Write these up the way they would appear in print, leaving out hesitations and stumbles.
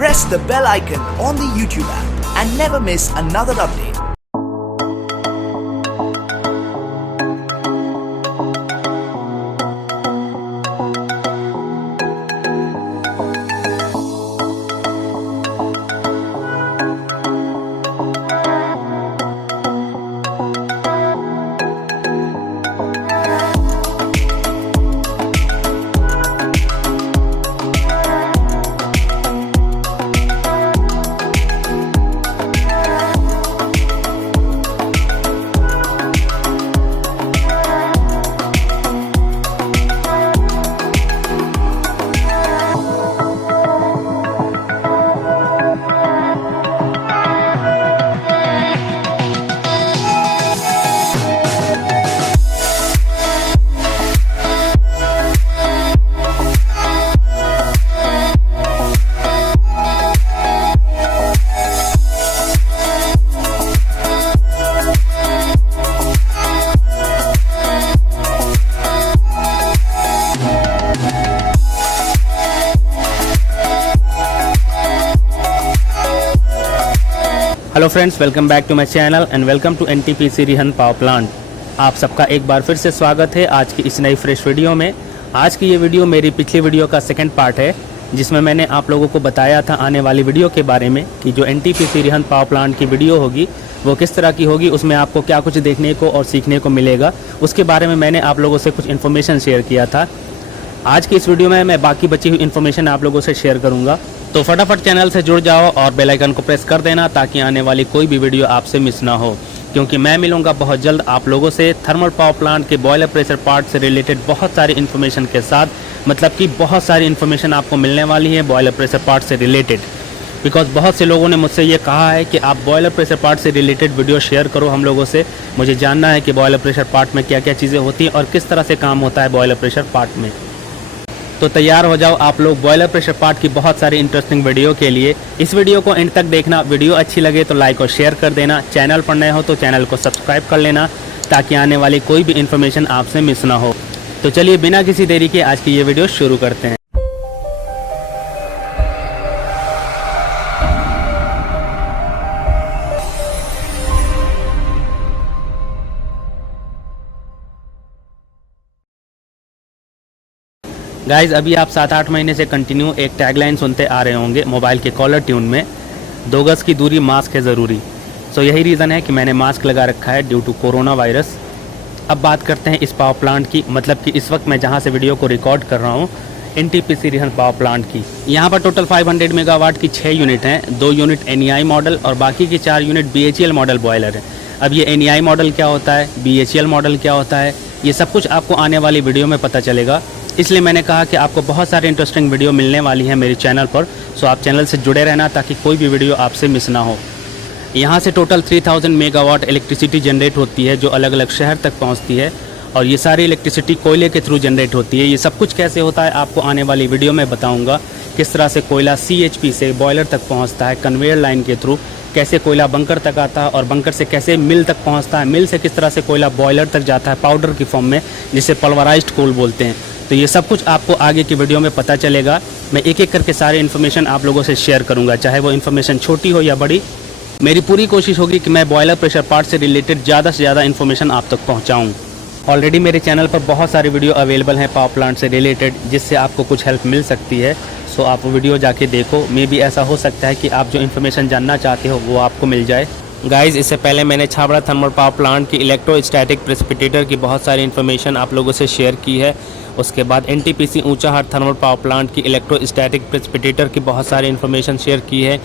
press the bell icon on the YouTube app and never miss another update. Hello friends, welcome back to my channel and welcome to NTPC Rihand power plant. आप सबका एक बार फिर से स्वागत है आज की इस नई फ्रेश वीडियो में। आज की ये वीडियो मेरी पिछली वीडियो का सेकंड पार्ट है, जिसमें मैंने आप लोगों को बताया था आने वाली वीडियो के बारे में कि जो एनटीपीसी रिहंद पावर प्लांट की वीडियो होगी वो किस तरह की होगी, उसमें आपको क्या कुछ देखने को और सीखने को मिलेगा, उसके बारे में मैंने आप लोगों से कुछ इन्फॉर्मेशन शेयर किया था। आज की इस वीडियो में मैं बाकी बची हुई इन्फॉर्मेशन आप लोगों से शेयर करूँगा, तो फटाफट चैनल से जुड़ जाओ और बेल आइकन को प्रेस कर देना ताकि आने वाली कोई भी वीडियो आपसे मिस ना हो, क्योंकि मैं मिलूंगा बहुत जल्द आप लोगों से थर्मल पावर प्लांट के बॉयलर प्रेशर पार्ट से रिलेटेड बहुत सारी इन्फॉर्मेशन के साथ। मतलब कि बहुत सारी इन्फॉर्मेशन आपको मिलने वाली है बॉयलर प्रेशर पार्ट से रिलेटेड, बिकॉज बहुत से लोगों ने मुझसे ये कहा है कि आप बॉयलर प्रेशर पार्ट से रिलेटेड वीडियो शेयर करो हम लोगों से। मुझे जानना है कि बॉयलर प्रेशर पार्ट में क्या क्या चीज़ें होती हैं और किस तरह से काम होता है बॉयलर प्रेशर पार्ट में। तो तैयार हो जाओ आप लोग बॉयलर प्रेशर पार्ट की बहुत सारी इंटरेस्टिंग वीडियो के लिए। इस वीडियो को एंड तक देखना, वीडियो अच्छी लगे तो लाइक और शेयर कर देना, चैनल पर नए हो तो चैनल को सब्सक्राइब कर लेना ताकि आने वाली कोई भी इन्फॉर्मेशन आपसे मिस ना हो। तो चलिए बिना किसी देरी के आज की ये वीडियो शुरू करते हैं। गाइज़, अभी आप 7-8 महीने से कंटिन्यू एक टैगलाइन सुनते आ रहे होंगे मोबाइल के कॉलर ट्यून में, 2 गज की दूरी, मास्क है ज़रूरी। सो यही रीज़न है कि मैंने मास्क लगा रखा है ड्यू टू कोरोना वायरस। अब बात करते हैं इस पावर प्लांट की, मतलब कि इस वक्त मैं जहां से वीडियो को रिकॉर्ड कर रहा हूं एनटीपीसी रिहंद पावर प्लांट की। यहां पर टोटल 500 मेगावाट की 6 यूनिट हैं, 2 यूनिट NEI मॉडल और बाकी की 4 यूनिट BHEL मॉडल बॉयलर है। अब ये NEI मॉडल क्या होता है, BHEL मॉडल क्या होता है, ये सब कुछ आपको आने वाली वीडियो में पता चलेगा। इसलिए मैंने कहा कि आपको बहुत सारे इंटरेस्टिंग वीडियो मिलने वाली है मेरे चैनल पर, सो आप चैनल से जुड़े रहना ताकि कोई भी वीडियो आपसे मिस ना हो। यहाँ से टोटल 3000 मेगावाट इलेक्ट्रिसिटी जनरेट होती है जो अलग अलग शहर तक पहुँचती है, और ये सारी इलेक्ट्रिसिटी कोयले के थ्रू जनरेट होती है। ये सब कुछ कैसे होता है आपको आने वाली वीडियो में बताऊँगा। किस तरह से कोयला CHP से बॉयलर तक पहुँचता है कन्वेयर लाइन के थ्रू, कैसे कोयला बंकर तक आता है और बंकर से कैसे मिल तक पहुँचता है, मिल से किस तरह से कोयला बॉयलर तक जाता है पाउडर की फॉर्म में, जिसे पल्वराइज्ड कोल बोलते हैं। तो ये सब कुछ आपको आगे की वीडियो में पता चलेगा। मैं एक एक करके सारे इन्फॉर्मेशन आप लोगों से शेयर करूंगा, चाहे वो इन्फॉर्मेशन छोटी हो या बड़ी। मेरी पूरी कोशिश होगी कि मैं बॉयलर प्रेशर पार्ट से रिलेटेड ज़्यादा से ज़्यादा इन्फॉर्मेशन आप तक पहुंचाऊं। ऑलरेडी मेरे चैनल पर बहुत सारी वीडियो अवेलेबल हैं पावर प्लांट से रिलेटेड, जिससे आपको कुछ हेल्प मिल सकती है। सो आप वो वीडियो जाके देखो, मे बी ऐसा हो सकता है कि आप जो इन्फॉर्मेशन जानना चाहते हो वो आपको मिल जाए। गाइज़, इससे पहले मैंने छाबड़ा थर्मल पावर प्लांट की इलेक्ट्रोस्टैटिक प्रेसिपिटेटर की बहुत सारी इन्फॉर्मेशन आप लोगों से शेयर की है। उसके बाद NTPC Unchahar thermal power plant की इलेक्ट्रोस्टैटिक प्रेसिपिटेटर की बहुत सारी इन्फॉर्मेशन शेयर की है।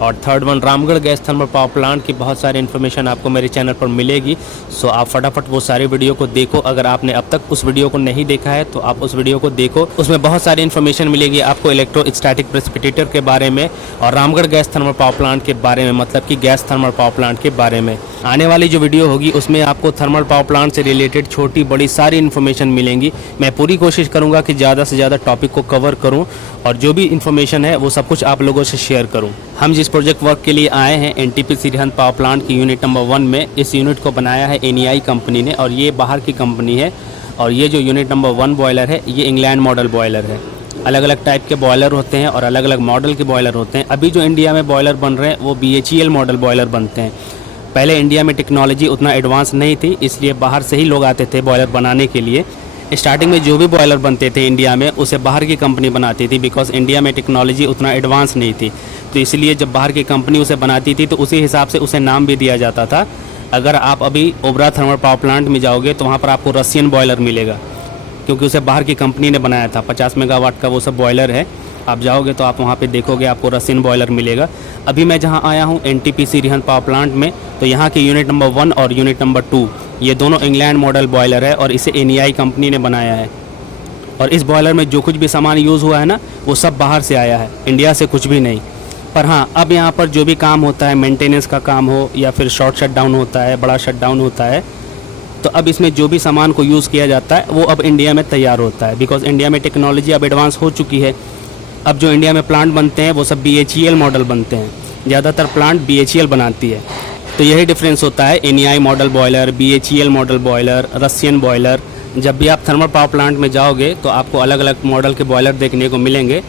और third one Ramgarh gas thermal power plant की बहुत सारी इन्फॉर्मेशन आपको मेरे चैनल पर मिलेगी। सो आप फटाफट वो सारी वीडियो को देखो। अगर आपने अब तक उस वीडियो को नहीं देखा है तो आप उस वीडियो को देखो, उसमें बहुत सारी इन्फॉर्मेशन मिलेगी आपको इलेक्ट्रोस्टैटिक प्रेसिपिटेटर के बारे में और Ramgarh gas thermal power plant के बारे में, मतलब कि गैस थर्मल पावर प्लांट के बारे में। आने वाली जो वीडियो होगी उसमें आपको थर्मल पावर प्लांट से रिलेटेड छोटी बड़ी सारी इन्फॉर्मेशन मिलेंगी। मैं पूरी कोशिश करूँगा कि ज़्यादा से ज़्यादा टॉपिक को कवर करूँ और जो भी इन्फॉर्मेशन है वो सब कुछ आप लोगों से शेयर करूँ। हम जिस प्रोजेक्ट वर्क के लिए आए हैं एनटीपीसी रिहंद पावर प्लांट की यूनिट नंबर 1 में, इस यूनिट को बनाया है NEI कंपनी ने और ये बाहर की कंपनी है। और ये जो यूनिट नंबर 1 बॉयलर है ये इंग्लैंड मॉडल बॉयलर है। अलग अलग टाइप के बॉयलर होते हैं और अलग अलग मॉडल के बॉयलर होते हैं। अभी जो इंडिया में बॉयलर बन रहे हैं वो BHEL मॉडल बॉयलर बनते हैं। पहले इंडिया में टेक्नोलॉजी उतना एडवांस नहीं थी, इसलिए बाहर से ही लोग आते थे बॉयलर बनाने के लिए। स्टार्टिंग में जो भी बॉयलर बनते थे इंडिया में उसे बाहर की कंपनी बनाती थी, बिकॉज इंडिया में टेक्नोलॉजी उतना एडवांस नहीं थी। तो इसलिए जब बाहर की कंपनी उसे बनाती थी तो उसी हिसाब से उसे नाम भी दिया जाता था। अगर आप अभी ओबरा थर्मल पावर प्लांट में जाओगे तो वहाँ पर आपको रशियन बॉयलर मिलेगा, क्योंकि उसे बाहर की कंपनी ने बनाया था। 50 मेगावाट का वो सब बॉयलर है। आप जाओगे तो आप वहाँ पे देखोगे आपको रशियन बॉयलर मिलेगा। अभी मैं जहाँ आया हूँ NTPC रिहंद पावर प्लांट में, तो यहाँ के यूनिट नंबर 1 और यूनिट नंबर 2 ये दोनों इंग्लैंड मॉडल बॉयलर है और इसे NEI कंपनी ने बनाया है। और इस बॉयलर में जो कुछ भी सामान यूज़ हुआ है ना, वो सब बाहर से आया है, इंडिया से कुछ भी नहीं। पर हाँ, अब यहाँ पर जो भी काम होता है, मेंटेनेंस का काम हो या फिर शॉर्ट शटडाउन होता है, बड़ा शटडाउन होता है, तो अब इसमें जो भी सामान को यूज़ किया जाता है वो अब इंडिया में तैयार होता है, बिकॉज इंडिया में टेक्नोलॉजी अब एडवांस हो चुकी है। अब जो इंडिया में प्लांट बनते हैं वो सब BHEL मॉडल बनते हैं, ज़्यादातर प्लांट BHEL बनाती है। तो यही डिफरेंस होता है NEI model boiler, BHEL model boiler, Russian boiler. जब भी आप थर्मल पावर प्लांट में जाओगे तो आपको अलग अलग मॉडल के बॉयलर देखने को मिलेंगे।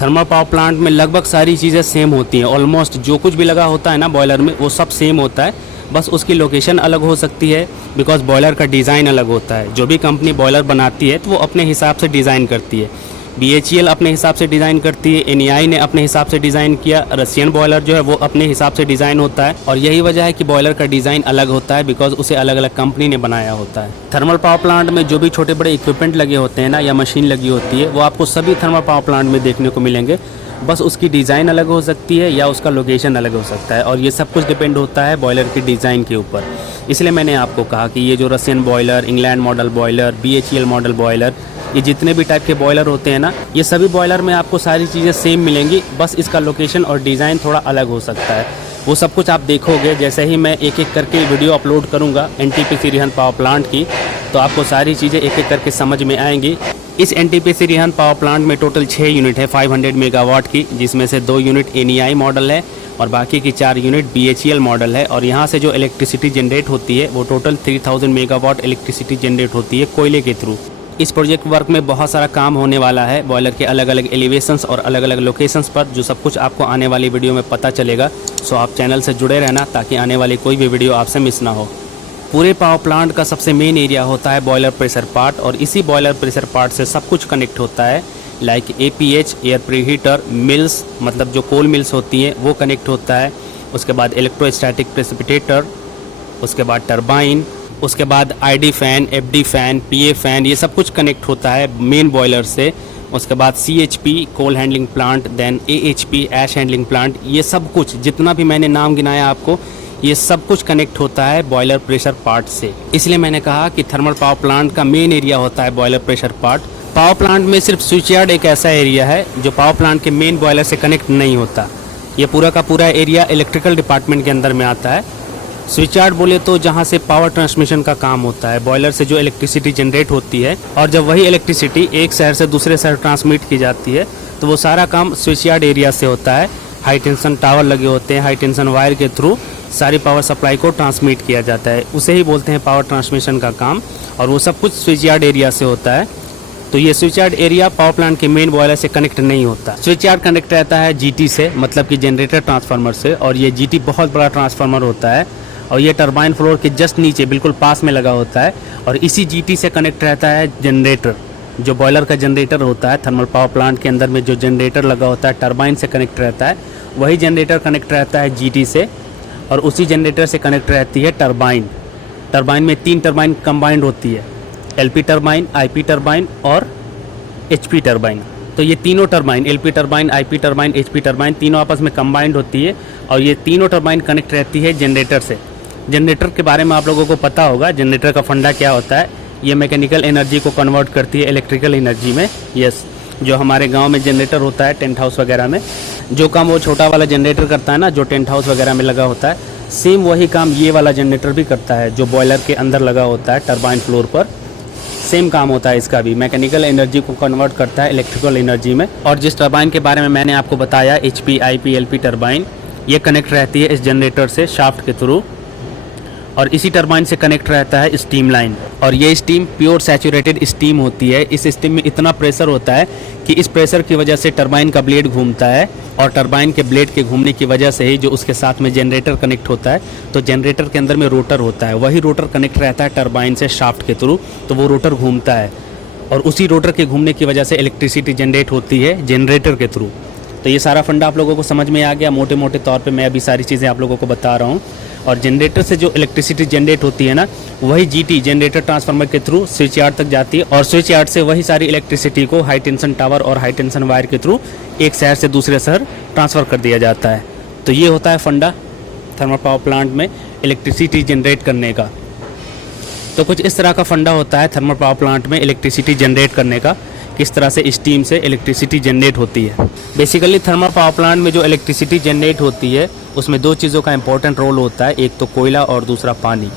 थर्मल पावर प्लांट में लगभग सारी चीज़ें सेम होती हैं, ऑलमोस्ट जो कुछ भी लगा होता है ना बॉयलर में वो सब सेम होता है, बस उसकी लोकेशन अलग हो सकती है, बिकॉज बॉयलर का डिज़ाइन अलग होता है। जो भी कंपनी बॉयलर बनाती है तो वो अपने हिसाब से डिज़ाइन करती है। BHEL अपने हिसाब से डिज़ाइन करती है, NEI ने अपने हिसाब से डिज़ाइन किया, रशियन बॉयलर जो है वो अपने हिसाब से डिज़ाइन होता है। और यही वजह है कि बॉयलर का डिज़ाइन अलग होता है, बिकॉज उसे अलग अलग कंपनी ने बनाया होता है। थर्मल पावर प्लांट में जो भी छोटे बड़े इक्विपमेंट लगे होते हैं ना, या मशीन लगी होती है, वो आपको सभी थर्मल पावर प्लांट में देखने को मिलेंगे, बस उसकी डिज़ाइन अलग हो सकती है या उसका लोकेशन अलग हो सकता है। और ये सब कुछ डिपेंड होता है बॉयलर की डिज़ाइन के ऊपर। इसलिए मैंने आपको कहा कि ये जो Russian boiler, England model boiler, BHEL model boiler, ये जितने भी टाइप के बॉयलर होते हैं ना, ये सभी बॉयलर में आपको सारी चीज़ें सेम मिलेंगी, बस इसका लोकेशन और डिज़ाइन थोड़ा अलग हो सकता है। वो सब कुछ आप देखोगे जैसे ही मैं एक एक करके वीडियो अपलोड करूँगा NTPC रिहंद पावर प्लांट की, तो आपको सारी चीज़ें एक एक करके समझ में आएंगी। इस NTPC रिहंद पावर प्लांट में टोटल 6 यूनिट है 500 मेगावाट की, जिसमें से 2 यूनिट NEI मॉडल है और बाकी की 4 यूनिट BHEL मॉडल है। और यहाँ से जो इलेक्ट्रिसिटी जनरेट होती है वो टोटल 3000 मेगावाट इलेक्ट्रिसिटी जनरेट होती है कोयले के थ्रू। इस प्रोजेक्ट वर्क में बहुत सारा काम होने वाला है बॉयलर के अलग अलग एलिवेशंस और अलग अलग लोकेशंस पर, जो सब कुछ आपको आने वाली वीडियो में पता चलेगा। सो आप चैनल से जुड़े रहना ताकि आने वाली कोई भी वीडियो आपसे मिस ना हो। पूरे पावर प्लांट का सबसे मेन एरिया होता है बॉयलर प्रेशर पार्ट, और इसी बॉयलर प्रेशर पार्ट से सब कुछ कनेक्ट होता है, like APH air preheater, mills मतलब जो कोल मिल्स होती हैं वो कनेक्ट होता है। उसके बाद इलेक्ट्रोस्टैटिक प्रेसिपिटेटर, उसके बाद टरबाइन, उसके बाद ID fan, FD fan, PA fan, ये सब कुछ कनेक्ट होता है मेन बॉयलर से। उसके बाद CHP coal handling plant, then AHP ash handling plant, ये सब कुछ जितना भी मैंने नाम गिनाया आपको, ये सब कुछ कनेक्ट होता है बॉयलर प्रेशर पार्ट से। इसलिए मैंने कहा कि थर्मल पावर प्लांट का मेन एरिया होता है boiler pressure part. Power plant में सिर्फ स्विच यार्ड एक ऐसा एरिया है जो पावर प्लांट के मेन बॉयलर से कनेक्ट नहीं होता। ये पूरा का पूरा एरिया इलेक्ट्रिकल डिपार्टमेंट के अंदर में आता है। स्विच यार्ड बोले तो जहाँ से पावर ट्रांसमिशन का काम होता है, बॉयलर से जो इलेक्ट्रिसिटी जनरेट होती है और जब वही इलेक्ट्रिसिटी एक शहर से दूसरे शहर ट्रांसमिट की जाती है, तो वो सारा काम स्विच यार्ड एरिया से होता है। हाई टेंशन टावर लगे होते हैं, हाई टेंशन वायर के थ्रू सारी पावर सप्लाई को ट्रांसमिट किया जाता है, उसे ही बोलते हैं पावर ट्रांसमिशन का काम, और वो सब कुछ स्विच यार्ड एरिया से होता है। तो ये switch yard area power plant के मेन बॉयलर से कनेक्ट नहीं होता। स्विच यार्ड कनेक्ट रहता है GT से, मतलब कि जनरेटर ट्रांसफार्मर से, और ये GT बहुत बड़ा ट्रांसफार्मर होता है और ये टरबाइन फ्लोर के जस्ट नीचे बिल्कुल पास में लगा होता है। और इसी GT से कनेक्ट रहता है जनरेटर, जो बॉयलर का जनरेटर होता है। थर्मल पावर प्लांट के अंदर में जो जनरेटर लगा होता है टरबाइन से कनेक्ट रहता है, वही जनरेटर कनेक्ट रहता है GT से, और उसी जनरेटर से कनेक्ट रहती है टरबाइन। टरबाइन में 3 टरबाइन कंबाइंड होती है, LP टरबाइन, IP टरबाइन और HP टरबाइन। तो ये तीनों turbine, LP turbine, IP turbine, HP turbine, तीनों आपस में कंबाइंड होती है और ये तीनों टरबाइन कनेक्ट रहती है जनरेटर से। जनरेटर के बारे में आप लोगों को पता होगा, जनरेटर का फंडा क्या होता है। ये मैकेनिकल एनर्जी को कन्वर्ट करती है इलेक्ट्रिकल एनर्जी में। यस, जो हमारे गांव में जनरेटर होता है टेंट हाउस वगैरह में, जो काम वो छोटा वाला जनरेटर करता है ना, जो टेंट हाउस वगैरह में लगा होता है, सेम वही काम ये वाला जनरेटर भी करता है, जो बॉयलर के अंदर लगा होता है टरबाइन फ्लोर पर। सेम काम होता है इसका भी, मैकेनिकल एनर्जी को कन्वर्ट करता है इलेक्ट्रिकल एनर्जी में। और जिस टरबाइन के बारे में मैंने आपको बताया, HP, IP, LP टरबाइन, ये कनेक्ट रहती है इस जनरेटर से शाफ्ट के थ्रू। और इसी टरबाइन से कनेक्ट रहता है स्टीम लाइन। और ये स्टीम प्योर सैचुरेटेड स्टीम होती है। इस स्टीम में इतना प्रेशर होता है कि इस प्रेशर की वजह से टरबाइन का ब्लेड घूमता है, और टरबाइन के ब्लेड के घूमने की वजह से ही जो उसके साथ में जनरेटर कनेक्ट होता है, तो जनरेटर के अंदर में रोटर होता है, वही रोटर कनेक्ट रहता है टरबाइन से शाफ्ट के थ्रू, तो वो रोटर घूमता है और उसी रोटर के घूमने की वजह से इलेक्ट्रिसिटी जनरेट होती है जनरेटर के थ्रू। तो ये सारा फंडा आप लोगों को समझ में आ गया। मोटे मोटे तौर पे मैं अभी सारी चीज़ें आप लोगों को बता रहा हूँ। और जनरेटर से जो इलेक्ट्रिसिटी जनरेट होती है ना, वही जीटी जनरेटर ट्रांसफार्मर के थ्रू स्विच यार्ड तक जाती है, और स्विच यार्ड से वही सारी इलेक्ट्रिसिटी को हाई टेंशन टावर और हाई टेंशन वायर के थ्रू एक शहर से दूसरे शहर ट्रांसफ़र कर दिया जाता है। तो ये होता है फंडा थर्मल पावर प्लांट में इलेक्ट्रिसिटी जनरेट करने का। तो कुछ इस तरह का फंडा होता है थर्मल पावर प्लांट में इलेक्ट्रिसिटी जनरेट करने का, किस तरह से स्टीम से इलेक्ट्रिसिटी जनरेट होती है। बेसिकली थर्मल पावर प्लांट में जो इलेक्ट्रिसिटी जनरेट होती है उसमें दो चीज़ों का इंपॉर्टेंट रोल होता है, एक तो कोयला और दूसरा पानी।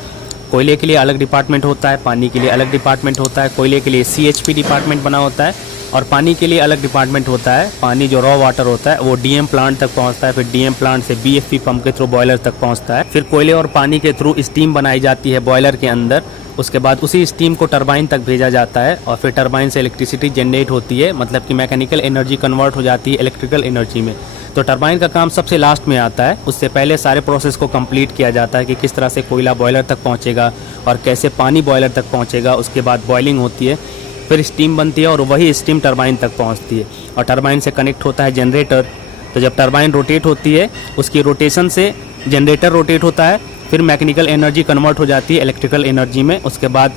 कोयले के लिए अलग डिपार्टमेंट होता है, पानी के लिए अलग डिपार्टमेंट होता है। कोयले के लिए CHP डिपार्टमेंट बना होता है और पानी के लिए अलग डिपार्टमेंट होता है। पानी जो रॉ वाटर होता है वो DM प्लांट तक पहुंचता है, फिर DM प्लांट से BFP पंप के थ्रू बॉयलर तक पहुंचता है, फिर कोयले और पानी के थ्रू स्टीम बनाई जाती है बॉयलर के अंदर। उसके बाद उसी स्टीम को टरबाइन तक भेजा जाता है और फिर टरबाइन से इलेक्ट्रिसिटी जनरेट होती है, मतलब कि मैकेनिकल एनर्जी कन्वर्ट हो जाती है इलेक्ट्रिकल एनर्जी में। तो टरबाइन का काम सबसे लास्ट में आता है, उससे पहले सारे प्रोसेस को कंप्लीट किया जाता है कि किस तरह से कोयला बॉयलर तक पहुंचेगा और कैसे पानी बॉयलर तक पहुंचेगा। उसके बाद बॉइलिंग होती है, फिर स्टीम बनती है और वही स्टीम टरबाइन तक पहुंचती है और टरबाइन से कनेक्ट होता है जनरेटर। तो जब टरबाइन रोटेट होती है, उसकी रोटेशन से जनरेटर रोटेट होता है, फिर मैकेनिकल एनर्जी कन्वर्ट हो जाती है इलेक्ट्रिकल एनर्जी में। उसके बाद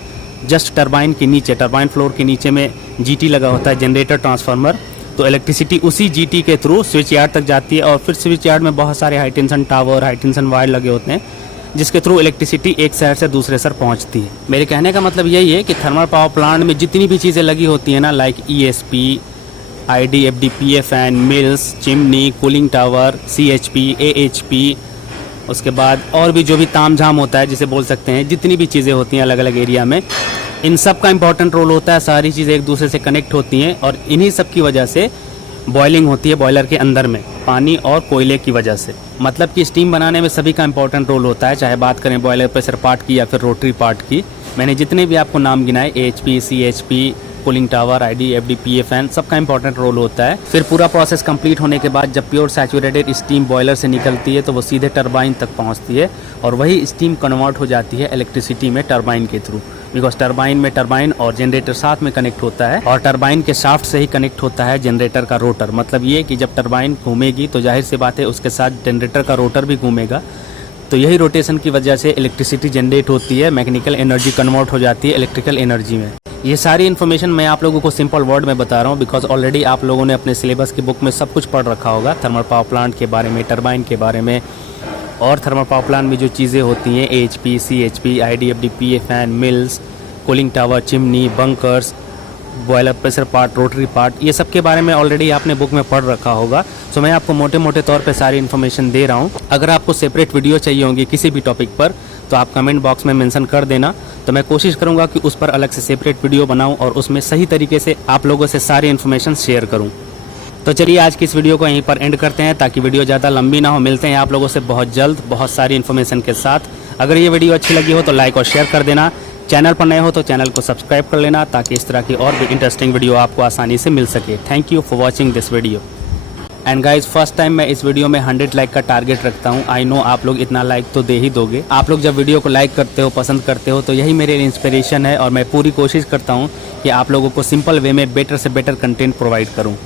जस्ट टरबाइन के नीचे, टरबाइन फ्लोर के नीचे में GT लगा होता है, जनरेटर ट्रांसफार्मर। तो इलेक्ट्रिसिटी उसी GT के थ्रू स्विच यार्ड तक जाती है और फिर स्विच यार्ड में बहुत सारे high tension tower, high tension wire लगे होते हैं, जिसके थ्रू इलेक्ट्रिसिटी एक शहर से दूसरे शहर पहुंचती है। मेरे कहने का मतलब यही है कि थर्मल पावर प्लांट में जितनी भी चीज़ें लगी होती हैं ना, like ESP, IDFD, PFN, mills, chimney, cooling tower, CHP, AHP, उसके बाद और भी जो भी तामझाम होता है जिसे बोल सकते हैं, जितनी भी चीज़ें होती हैं अलग अलग एरिया में, इन सब का इंपॉर्टेंट रोल होता है। सारी चीज़ें एक दूसरे से कनेक्ट होती हैं और इन्हीं सब की वजह से बॉइलिंग होती है बॉयलर के अंदर में, पानी और कोयले की वजह से। मतलब कि स्टीम बनाने में सभी का इंपॉर्टेंट रोल होता है, चाहे बात करें बॉयलर प्रेशर पार्ट की या फिर रोटरी पार्ट की। मैंने जितने भी आपको नाम गिनाए, AHP, CHP, cooling tower, IDFD, PFN, सबका इंपॉर्टेंट रोल होता है। फिर पूरा प्रोसेस कंप्लीट होने के बाद जब प्योर सैचुरेटेड स्टीम बॉयलर से निकलती है तो वो सीधे टरबाइन तक पहुंचती है और वही स्टीम कन्वर्ट हो जाती है इलेक्ट्रिसिटी में टरबाइन के थ्रू। बिकॉज टरबाइन में टरबाइन और जनरेटर साथ में कनेक्ट होता है और टरबाइन के शाफ्ट से ही कनेक्ट होता है जनरेटर का रोटर। मतलब ये कि जब टरबाइन घूमेगी तो जाहिर सी बात है उसके साथ जनरेटर का रोटर भी घूमेगा। तो यही रोटेशन की वजह से इलेक्ट्रिसिटी जनरेट होती है, मैकेनिकल एनर्जी कन्वर्ट हो जाती है इलेक्ट्रिकल एनर्जी में। ये सारी इन्फॉर्मेशन मैं आप लोगों को सिंपल वर्ड में बता रहा हूँ बिकॉज ऑलरेडी आप लोगों ने अपने सिलेबस की बुक में सब कुछ पढ़ रखा होगा थर्मल पावर प्लांट के बारे में, टरबाइन के बारे में, और थर्मल पावर प्लांट में जो चीज़ें होती हैं AHP, CHP, IDFD, PFN, mills, cooling tower, chimney, bunkers, boiler pressure part, rotary part, ये सब के बारे में ऑलरेडी आपने बुक में पढ़ रखा होगा। सो मैं आपको मोटे मोटे तौर पे सारी इन्फॉर्मेशन दे रहा हूँ। अगर आपको सेपरेट वीडियो चाहिए होंगी किसी भी टॉपिक पर तो आप कमेंट बॉक्स में मेंशन कर देना, तो मैं कोशिश करूँगा कि उस पर अलग से सेपरेट वीडियो बनाऊँ और उसमें सही तरीके से आप लोगों से सारी इन्फॉर्मेशन शेयर करूँ। तो चलिए आज की इस वीडियो को यहीं पर एंड करते हैं ताकि वीडियो ज़्यादा लंबी ना हो। मिलते हैं आप लोगों से बहुत जल्द बहुत सारी इन्फॉर्मेशन के साथ। अगर ये वीडियो अच्छी लगी हो तो लाइक और शेयर कर देना। चैनल पर नए हो तो चैनल को सब्सक्राइब कर लेना ताकि इस तरह की और भी इंटरेस्टिंग वीडियो आपको आसानी से मिल सके। Thank you for watching this video. And guys first time मैं इस वीडियो में 100 लाइक का टारगेट रखता हूँ। आई नो आप लोग इतना लाइक तो दे ही दोगे। आप लोग जब वीडियो को लाइक करते हो, पसंद करते हो, तो यही मेरे इंस्पिरेशन है और मैं पूरी कोशिश करता हूँ कि आप लोगों को सिंपल वे में बेटर से बेटर कंटेंट प्रोवाइड करूँ।